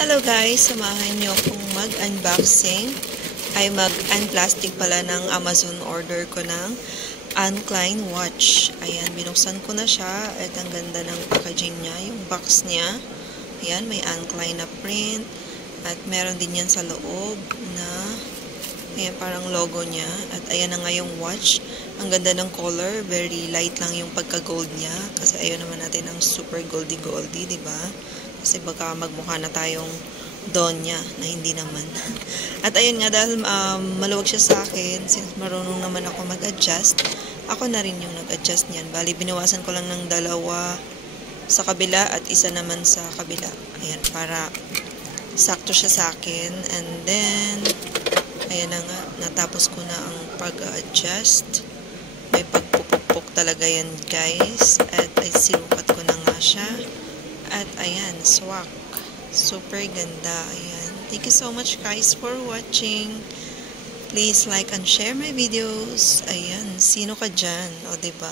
Hello guys, samahan niyo akong mag-unboxing ay mag-unplastic pala ng Amazon order ko ng Uncline watch. Ayan, binuksan ko na siya at ang ganda ng packaging niya, yung box niya. Ayan, may Uncline na print at meron din yan sa loob na ayan, parang logo niya. At ayan na nga yung watch. Ang ganda ng color, very light lang yung pagka-gold niya kasi ayaw naman natin ng super goldy-goldy, di ba? Kasi baka magmukha na tayong Donya na hindi naman. At ayun nga, dahil maluwag siya sa akin, since marunong naman ako mag-adjust, ako na rin yung nag-adjust niyan. Bali, binawasan ko lang ng dalawa sa kabila at isa naman sa kabila. Ayan, para sakto siya sa akin. And then, ayan na nga, natapos ko na ang pag-adjust. May pagpupukpok talaga yan, guys. At ay sinukat ko na nga siya. At ayan, swak. Super ganda. Ayan. Thank you so much guys for watching. Please like and share my videos. Ayan, sino ka dyan? O, diba?